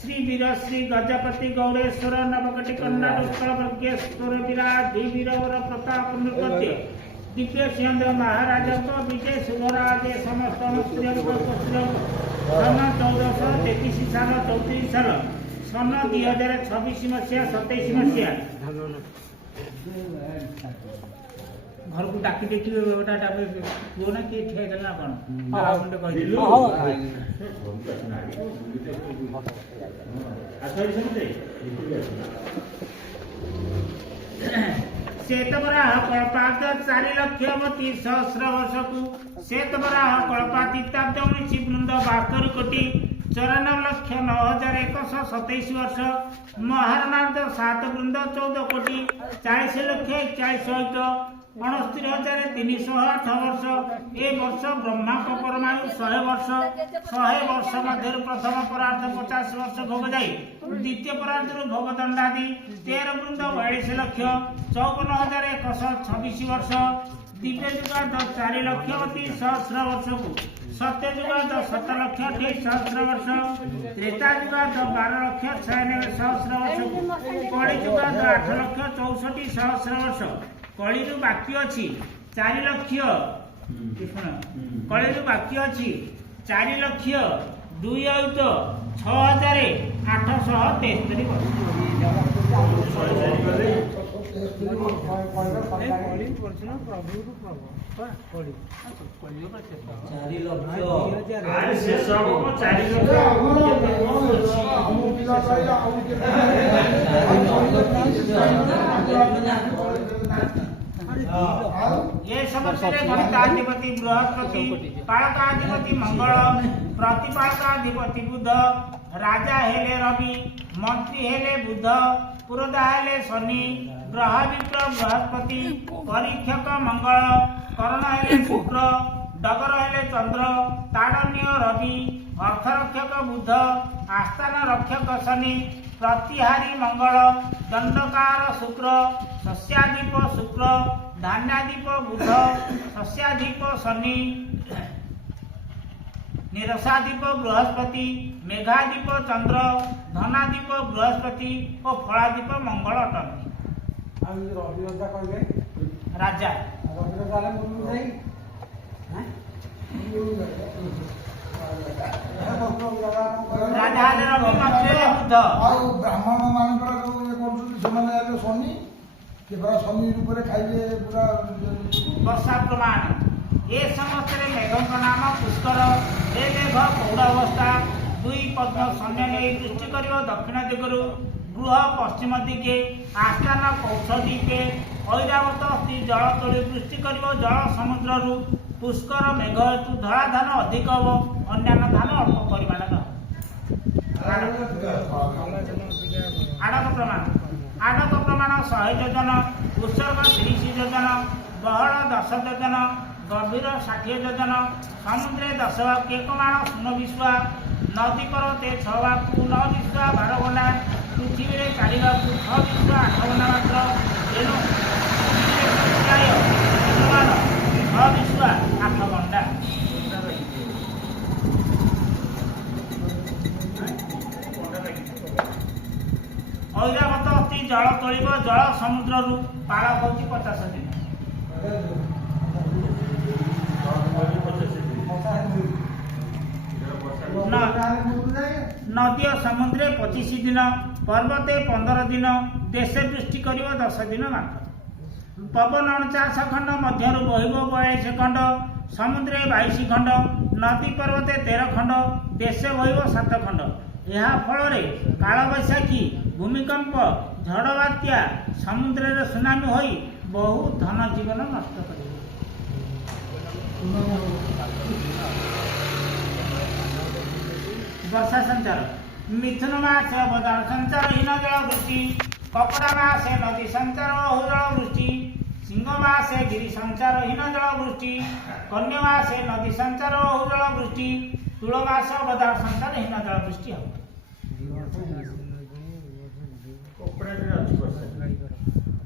श्री वीर श्री गजपति गौरेश्वर नवकटी कन्या उत्कल वर्गेश्वर विराट वीरवर प्रताप नृपत्य दिव्य सिंह महाराज विजय शुभराजे समस्त सन 1433 साल 34 साल सन 2026 मसीहा 27 मसीहा घर को डाकी देखिए बेटा पुओ ना किए ठिया ना कौन श्वेतबराह कल्पाद 4,32,000 वर्ष को श्वेतबराह कल्पातीताब्द 19 वृंद 72 कोटि 94,09,127 वर्ष महारणार्ध 7 वृंद 14 कोटि 40,41,1 69,308 वर्ष ए वर्ष ब्रह्मा को परमाणु 100 वर्ष मध्य प्रथम परार्ध 50 वर्ष भोग जाए द्वितीय परार्ध भोग दंडादि 13 वृंद 42,54,126 वर्ष दिव्य युगार्ध 4,32,000 वर्ष को सत्य युगार्ध 7,28,000 वर्ष त्रेता युगार्ध 12,96,000 वर्ष को कଳି युगार्ध 8,64,000 वर्ष कली बाकी अच्छी 4 लक्ष कली बाकी अच्छी 4 लक्ष 2,06,873 ये समस्या गणिताधिपति बृहस्पति पालकाधिपति मंगल प्रतिपालकाधिपति बुध राजा हेले रवि मंत्री हेले बुध पुरोधा हेले शनि ग्रह विप्र बृहस्पति परीक्षक मंगल कर्ण हेले शुक्र डगर हेले चंद्र ताड़न्य रवि अर्थरक्षक बुध आस्थान रक्षक शनि प्रतिहारी मंगल दंडकार शुक्र सस्याधिप शुक्र धान्याधिप बुध सस्याधिप शनि निरसाधिप बृहस्पति मेघाधिप चंद्र धनाधिप बृहस्पति और फलाधिप मंगल अटंती राजा राजा रवि मंत्री बुध ब्राह्मण मानकर शनि शनि रूप खाइले पूरा वर्षा प्रमाण ये समस्त मेघ नाम पुष्कर ए मेघ पौड़ अवस्था 2 पद्म शून्य नहीं दृष्टि कर दक्षिण दिगरु गृह पश्चिम दिगे आस्थान कौशदीपे ऐरावत स्थित जल तली दृष्टि कर जल समुद्र पुष्कर मेघ हेतु धरा धान अधिक हम अन्य धान अल्प परिमाण आडक प्रमाण 100 योजन उत्सर्ग 30 योजन बहल 10 योजन गभीर 60 योजन समुद्रे 10 भाग 1 माण 0 विश्वा नदी पर्वते 6 भाग 9 विश्वा 12 घंटा पृथ्वी 4 भाग 6 विश्वा 8 घंटा मात्र तेणु 6 विश्वा 8 घंटा ऐरावत अस्थि जल तोल जल समुद्र पाल होती 50 दिन नदी और समुद्रे 25 दिन पर्वते 15 दिन देशे दृष्टि कर 10 दिन मात्र पवन 49 खंड मध्य बहिब 42 खंड समुद्रे 22 खंड नदी पर्वते 13 खंड देशे बहिब 7 खंड यह फल काल बैशाखी भूमिकंप झड़ बात्या समुद्र सुनामी हो बहु धन जीवन नष्ट कर वर्षा संचार मिथुन मास अवदान संचार हीन जल वृष्टि कपड़ा मासे नदी संचार जल वृष्टि सिंह मासे गिरी संचार हीन जल वृष्टि कन्या मासे नदी संचार जल वृष्टि तुल मास अवदान संचार हीन जल वृष्टि हो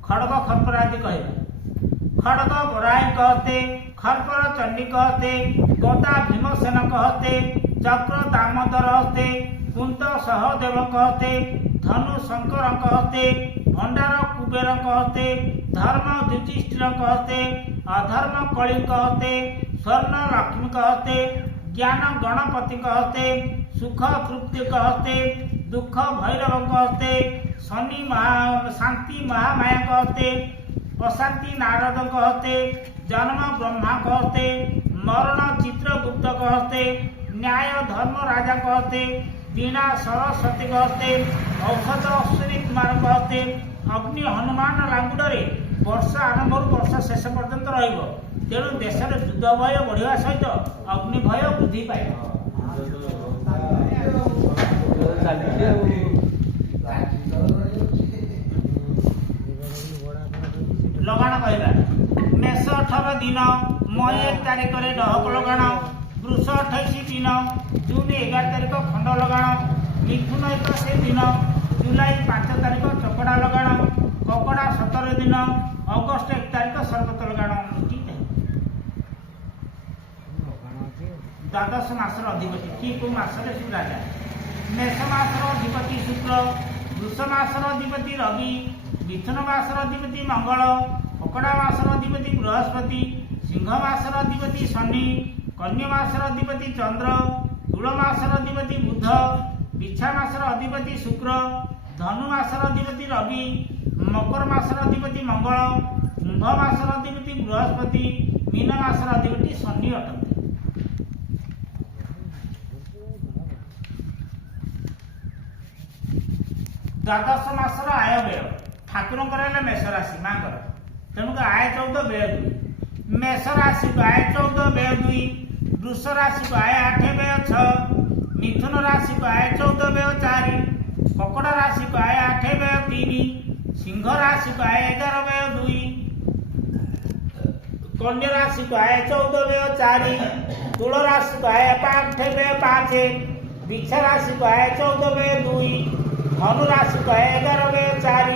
खड़ग खरपर आदि कहे खड़ग बराई कहते खरपर चंडी कहते गदा भीमसेन कहते चक्र दामोदर हस्ते कुंत सहदेव कहते, धनु शंकर कहते, भंडार कुबेर कहते, धर्म युधिष्ठिर कहते, अधर्म कଳି कहते, स्वर्ण लक्ष्मी कहते, ज्ञान गणपति कहते, सुख तृप्ति कहते, दुख भैरव कहते, शनि शांति महामाया कहते, अशांति नारद कहते, जन्म ब्रह्मा कहते, मरण चित्रगुप्त कहते, न्याय धर्म राजा कहते, वीणा सरस्वती कहते, औषध अश्विनी कुमार कहते। अग्नि हनुमान लांगुडरे वर्ष आरंभ वर्ष शेष पर्यंत रहिब। तेणु देश में युद्ध भय बढ़िया सहित अग्नि भय वृद्धि पाए। लगाण कहला मेष 18 दिन, मई 1 तारिख रे डहक लगाण, वृष 28 दिन, जून 11 तारिख खंड लगाण, मिथुन 21 दिन, जुलाई 5 तारिख चकड़ा लगाण, ककड़ा 17 दिन, अगस्त 1 तारिख सरबत लगाण। द्वादश मासर अधिपति ठीक को मासरे शुक्ला जाए। मेष मासर अधिपति शुक्र, वृष मासर अधिपति रवि, मिथुन मासर अधिपति मंगल, ककड़ा मासर अधिपति बृहस्पति, सिंह मासर अधिपति शनि, कन्या मासर अधिपति चंद्र, तुल मासर अधिपति बुध, बिछा मासर अधिपति शुक्र, धनु मासर अधिपति रवि, मकर मासर अधिपति मंगल, कुंभ मासर अधिपति बृहस्पति, मीन मासर अधिपति शनि अटंती। द्वादश मासर आय व्यय ठाकुर मेष राशि माँ तेणुक आय 14 व्यय 2, मेष राशि को आय 14 व्यय 2, वृष राशि को आय 8 व्यय 6, मिथुन राशि को आय 14 व्यय 4, ककड़ा राशि को आय 8 व्यय 3, सिंह राशि को आय 11 व्यय 2, कन्या राशि को आय 14 व्यय 4, तुल राशि को आय 8 व्यय 5, बिछा राशि को आय 14 व्यय 2, धनु राशि को आय 11 व्यय 4,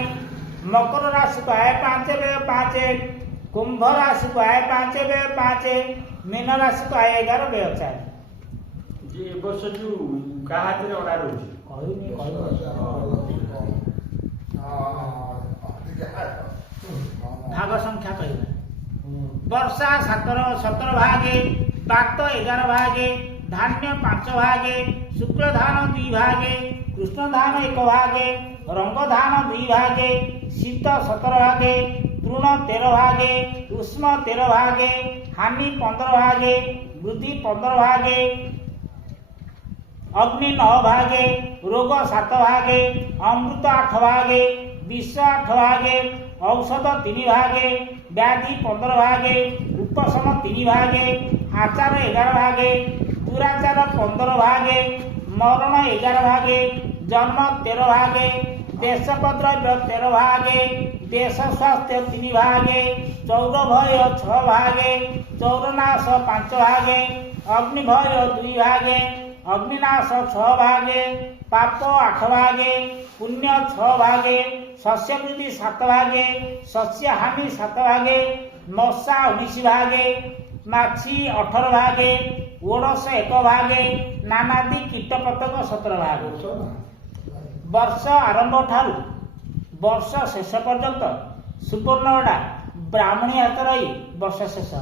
मकर राशि को आय 5 व्यय 5, कुंभ राशि को आय 5 व्यय 5, मीन राशि को आय 11 व्यय 4। जे वर्ष जो का हाथ रे ओडा रहू भाग संख्या कहला वर्षा 17 भागे, बात 11 भागे, धान्य 5 भागे, शुक्ल धान 2 भागे, कृष्ण धान 1 भागे, रंग धान 2 भागे, शीत 17 भागे, तृण 13 भागे, उष्म 13 भागे, हानि 15 भागे, वृद्धि 15 भागे, अग्नि 9 भागे, रोग 7 भागे, अमृत 8 भागे, विष 8 भागे, औषध 3 भागे, व्याधि 15 भागे, उपशम 3 भागे, आचार 11 भागे, दुराचार 15 भागे, मरण 11 भागे, जन्म 13 भागे, देशपद्रव्य 13 भागे, देश स्वास्थ्य 3 भागे, चौर भय 6 भागे, चौरनाश 5 भागे, अग्नि भय 2 भागे, अग्निनाश 6 भागे, पाप 8 भागे, पुण्य 6 भागे, शस्य वृद्धि 7 भागे, शस्य हानि 7 भागे, मशा 19 भागे, माछी 18 भागे, ओडस 1 भागे, नानादि कीट पतंग 17 भागे। वर्ष आरंभ ठारू वर्ष शेष पर्यंत सुवर्णवडा ब्राह्मणी हाथ रही वर्ष शेष हो।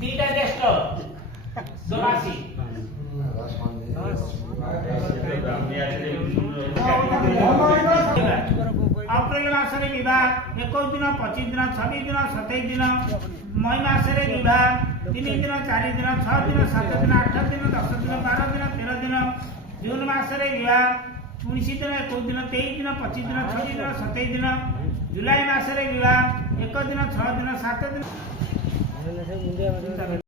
दीटा ज्येष्ठ दोमासी अप्रैल मासरे विवाह 21 दिन 25 दिन 26 दिन 27 दिन, मई मासरे विवाह 3 दिन 4 दिन 6 दिन 7 दिन 8 दिन 10 दिन 12 दिन 13 दिन, जून मासरे विवाह 19 दिन 21 दिन 23 दिन 25 दिन 26 दिन 27 दिन, जुलाई मासरे विवाह 1 दिन 6 दिन 7 दिन।